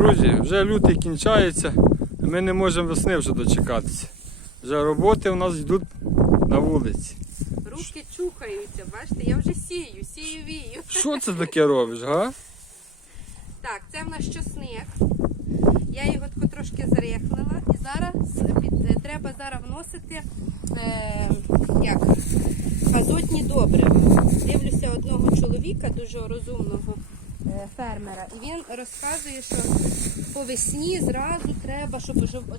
Друзі, вже лютий кінчається, ми не можемо весни вже дочекатися. Вже роботи у нас йдуть на вулиці. Руки чухаються, бачите, я вже сію, сію вію. Що це таке робиш, га? Так, це в нас часник. Я його тако трошки зарехлила і зараз під- е, треба зараз вносити е, як, азотні добрива. Дивлюся одного чоловіка, дуже розумного фермера, і він розказує, що по весні зразу треба, щоб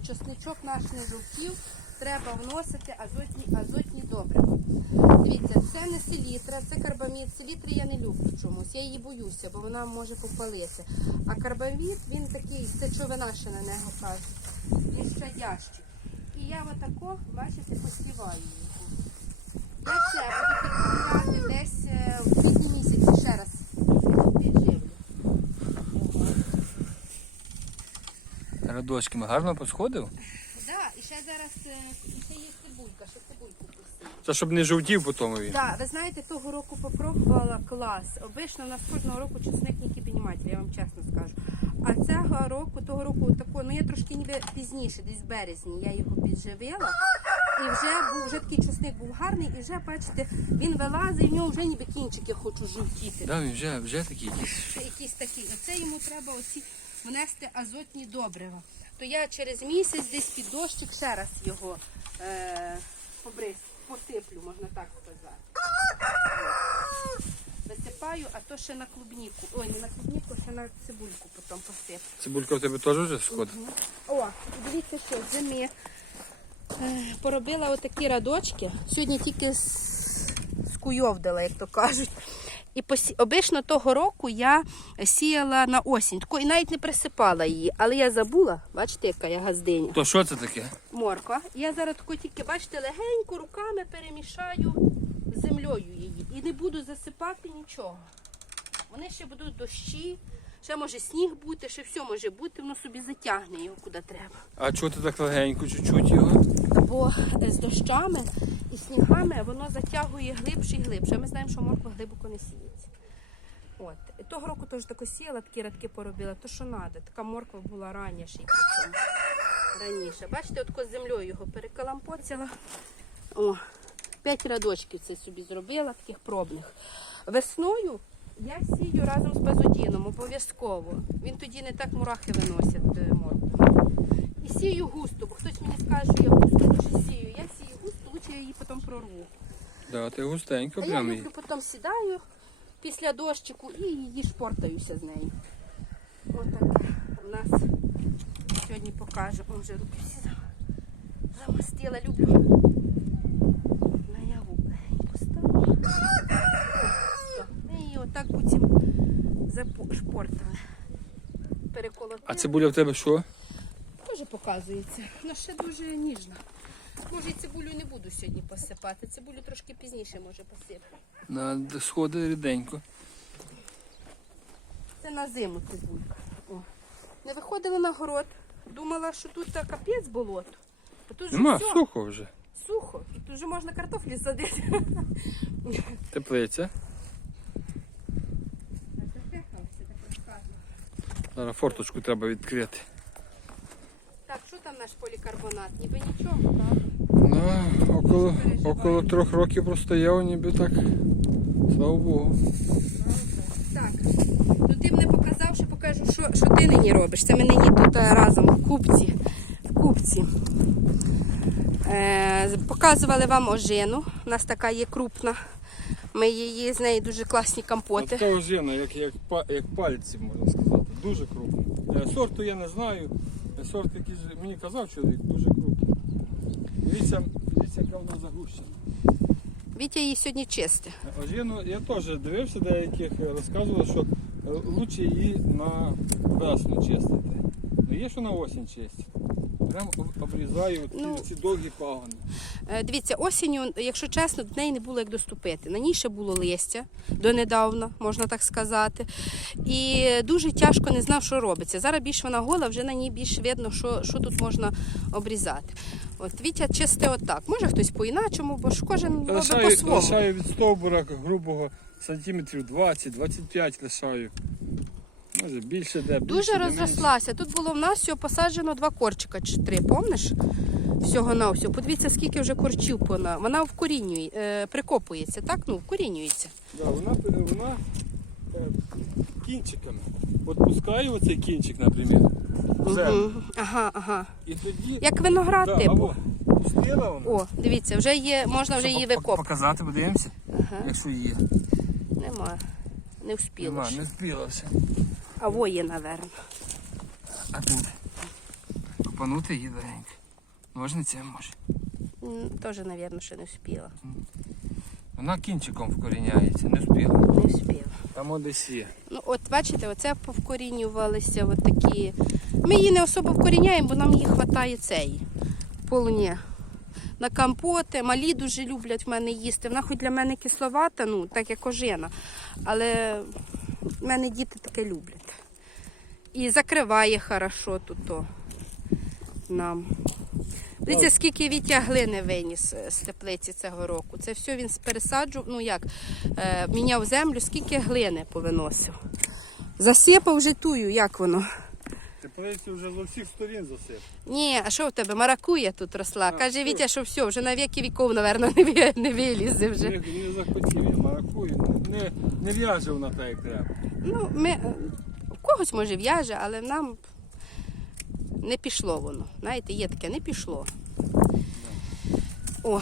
часничок наш не жовтів, треба вносити азотні, азотні добрива. Дивіться, це не селітра, це карбамід. Селітри я не люблю чомусь, я її боюся, бо вона може попалити. А карбамід, він такий, це човина ще на нього кажуть. Він щадящий. І я отако, бачите, посіваю його. Я ще буду десь е, в квітні місяці ще раз підживлю. Радочками гарно посходив? Так, і ще зараз е, ще є цибулька, ще цибульку посію. Це щоб не жовтів потім він. Так, ви знаєте, того року попробувала клас. Обично у нас кожного року чесник не кипініматель, я вам чесно скажу. А цього року, того року тако, ну я трошки ніби пізніше, десь в березні, я його підживила. І вже був вже такий чесник був гарний, і вже, бачите, він вилазить, і в нього вже ніби кінчики хочуть жовтіти. Да, він вже, вже такий якийсь. Якісь такі. Оце йому треба оці внести азотні добрива. То я через місяць десь під дощик ще раз його е, побризь, посиплю, можна так сказати. Висипаю, а то ще на клубніку. Ой, не на клубніку, ще на цибульку потім посиплю. Цибулька в тебе теж вже сходить? О, дивіться, що з зими е, поробила отакі радочки. Сьогодні тільки скуйовдила, як то кажуть. І посі... обично того року я сіяла на осінь, тако і навіть не присипала її, але я забула, бачите, яка я газдиня. То що це таке? Морква. Я зараз тако тільки, бачите, легенько руками перемішаю з землею її. І не буду засипати нічого. Вони ще будуть дощі, ще може сніг бути, ще все може бути, воно собі затягне його куди треба. А чого ти так легенько чуть-чуть його? Бо з дощами і снігами воно затягує глибше і глибше. Ми знаємо, що морква глибоко не сіється. От. Того року теж тако сіяла, такі радки поробила, то що треба. Така морква була раніше. Раніше. Бачите, отко з землею його перекалампоцяла. О, п'ять рядочків це собі зробила, таких пробних. Весною я сію разом з базодіном, обов'язково. Він тоді не так мурахи виносять е, моркву. І сію густо, бо хтось мені скаже, що я густо дуже сію. Я її потім прорву. Да, ти густенько А я прям її. люблю потім сідаю після дощику і її шпортаюся з нею. Отаке у нас сьогодні покажу. О, вже руки всі за- замастила, люблю. Наяву легенько ставлю. Все. І отак потім зашпортили. Переколотила. А цибуля в тебе що? Теж показується. Вона ще дуже ніжна. Може, і цибулю не буду сьогодні посипати. Цибулю трошки пізніше може посиплю. На сходи ріденько. Це на зиму цибулька. О. Не виходила на город. Думала, що тут та капець болото. А тут же Нема, все сухо вже. сухо. Тут вже можна картофлі садити. Теплиця. Зараз форточку треба відкрити. Так, що там наш полікарбонат? Ніби нічого, правда? Ну, около, около трьох років простояв, ніби так. Слава Богу. Так, ну ти мене показав, що покажу, що, що ти нині робиш. Це ми нині тут е, разом в купці. В купці. Е, показували вам ожину. У нас така є крупна. Ми її з неї дуже класні компоти. Така ожина, як, як, як пальці, можна сказати. Дуже крупна. Сорту я не знаю. Сорт, який мені казав чоловік, дуже крупний. Дивіться, дивіться, яка вона загущена. Вітя її сьогодні чисте. Ожину я теж дивився деяких, розказував, що краще її на весну чистити. Ну є, що на осінь чистити. Прям об- обрізаю ці, Ну, ці довгі пагони. Е, Дивіться, осінню, якщо чесно, до неї не було як доступити. На ній ще було листя донедавна, можна так сказати. І дуже тяжко не знав, що робиться. Зараз більш вона гола, вже на ній більш видно, що, що тут можна обрізати. От Вітя чисте отак. Може хтось по-іначому, бо ж кожен робить Лишаю, по-своєму. лишаю від стовбура грубого сантиметрів 20-25 лишаю. Може більше де. Дуже більше, де розрослася. Тут було в нас всього посаджено два корчика чи три, помниш? Всього на всього. Подивіться, скільки вже корчів вона. Вона вкорінює, е, прикопується, так? Ну, вкорінюється. Да, вона, вона е, кінчиками. От пускаю оцей кінчик, наприклад, в землю. Мгм. Ага, ага. І тоді. Як виноград, да, типу. або пустила вона. О, дивіться, вже є, можна вже її викопати. Показати, подивимося, Ага, якщо є. нема. Не вспіло. Нема, ще. не все. А во є, напевно. А тут? Копанути її легенько. Ножницями може. М, Теж, напевно, ще не вспіла. Вона кінчиком вкоріняється, не спіла. Не вспіла. Там от десь є. Ну, от бачите, оце повкорінювалися от такі. Ми її не особо вкоріняємо, бо нам її вистачає цієї. Полуні. На компоти, малі дуже люблять в мене їсти. Вона хоч для мене кисловата, ну, так як ожина. Але в мене діти таке люблять. І закриває хорошо тут то нам. Дивіться, скільки Вітя глини виніс е, з теплиці цього року. Це все він пересаджував, ну як, е, міняв землю, скільки глини повиносив. Засипав житую, як воно? Теплицю вже з усіх сторін засип. Ні, а що в тебе? Маракуя тут росла. А, Каже? Вітя, що все, вже на віки віков, напевно, не, не вилізе вже. Не захотів маракую, не, не в'яже вона так, як треба. Ну, ми, е, когось може в'яже, але нам не пішло воно. Знаєте, є таке, не пішло. О,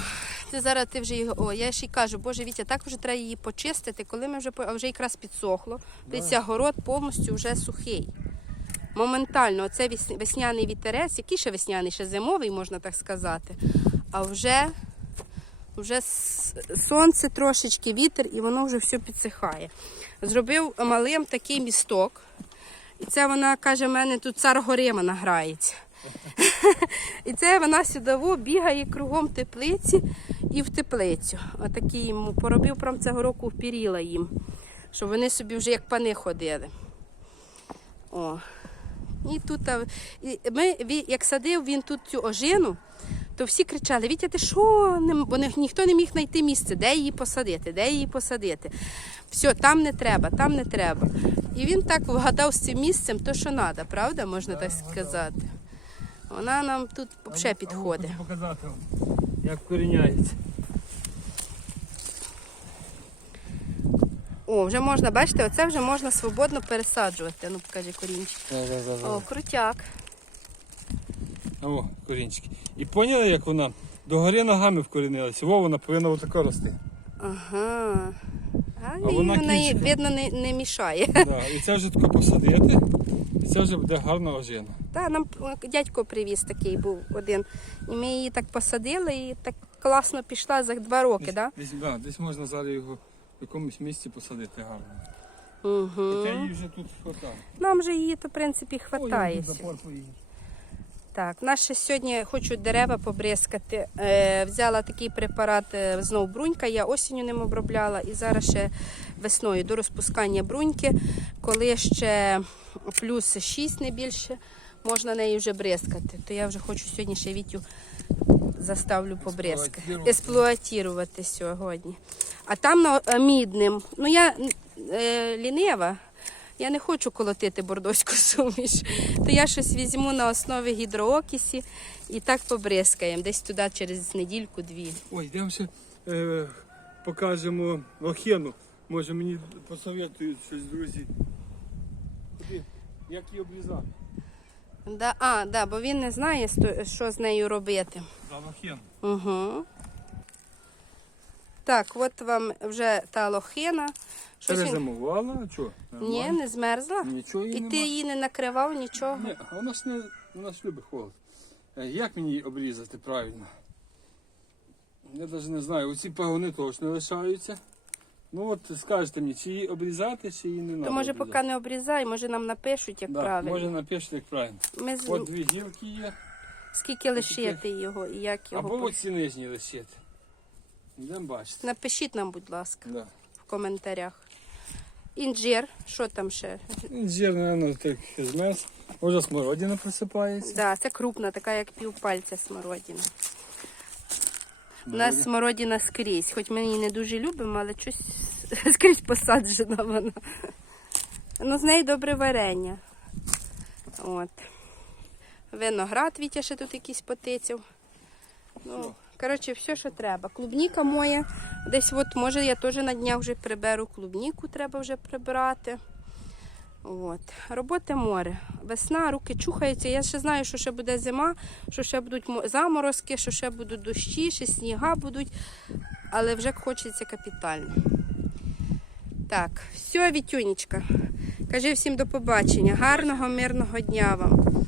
ти зараз ти вже його. О, я ще й кажу, боже Вітя, так вже треба її почистити, коли ми вже а вже якраз підсохло. Дивіться, город повністю вже сухий. Моментально, оце весняний вітерець, який ще весняний, ще зимовий, можна так сказати. А вже, вже сонце трошечки, вітер, і воно вже все підсихає. Зробив малим такий місток. І це вона каже, в мене тут цар Горима награється. І це вона сюди бігає кругом теплиці і в теплицю. Отакий йому поробив прям цього року впіріла їм, щоб вони собі вже як пани ходили. О. І тут, і ми, як садив він тут цю ожину, то всі кричали: Вітя, ти що? Бо ніхто не міг знайти місце, де її посадити, де її посадити. Все, там не треба, там не треба. І він так вгадав з цим місцем, то що треба, правда, можна так сказати. Вона нам тут взагалі підходить. Хочу показати вам, як вкоріняється. О, вже можна, бачите, оце вже можна свободно пересаджувати. Ну, покажи корінчик. О, крутяк. О, корінчики. І поняли, як вона догори ногами вкорінилася. Во вона повинна отако рости. Ага. А, А і вона вона їй, видно, не, не мішає. Да. І це вже тако посадити, і це вже буде гарна ожина. Та нам дядько привіз такий був один. І ми її так посадили і так класно пішла за два роки, Десь, так? десь, да, десь можна зараз його в якомусь місці посадити гарно. Да? Угу. Хоча її вже тут хватає. Нам же її, то, в принципі, хватає. я Так, наші сьогодні хочу дерева побризкати. Е, взяла такий препарат е, знов брунька. Я осінню ним обробляла і зараз ще весною до розпускання бруньки, коли ще плюс 6 не більше, можна нею вже бризкати. То я вже хочу сьогодні ще вітю заставлю. Експлуатувати. Експлуатувати сьогодні. А там на е, мідним. Ну я е, лінива. Я не хочу колотити бордоську суміш. То я щось візьму на основі гідроокисі і так побризкаємо. Десь туди через недільку-дві. Ой, йдемо ще е, покажемо лохену. Може мені посоветують щось, друзі. Як її обрізати? Да, а, да, бо він не знає, що з нею робити. За лохен. Угу. Так, от вам вже та лохина. Замовляла? А що? Ні, не змерзла. Нічого її І нема. ти її не накривав нічого. Ні, вона ж не вона ж любить холод. Е, Як мені її обрізати правильно? Я навіть не знаю. Оці пагони точно лишаються. Ну от скажете мені, чи її обрізати, чи її не треба. То може поки не обрізай, може нам напишуть, як да, правильно. Може напишете, як правильно. Ми з... От дві гілки є. Скільки лишити його і як його. Або по- оці нижні лишити. Йдемо бачити. Напишіть нам, будь ласка, Да. в коментарях. Інжир, що там ще? Інжир, мабуть, так змес. Може смородина просипається. Да, це крупна, така як півпальця смородина. У нас смородина скрізь, хоч ми її не дуже любимо, але щось скрізь посаджена вона. Ну, з неї добре варення. От. Виноград Вітя ще тут якийсь потиців. Ну, коротше, все, що треба. Клубніка моя. Десь от, може, я теж на днях вже приберу клубніку, треба вже прибирати. От. Роботи море. Весна, руки чухаються. Я ще знаю, що ще буде зима, що ще будуть заморозки, що ще будуть дощі, ще сніга будуть, але вже хочеться капітально. Так, все, Вітюнечка. Кажи всім до побачення. Гарного, мирного дня вам.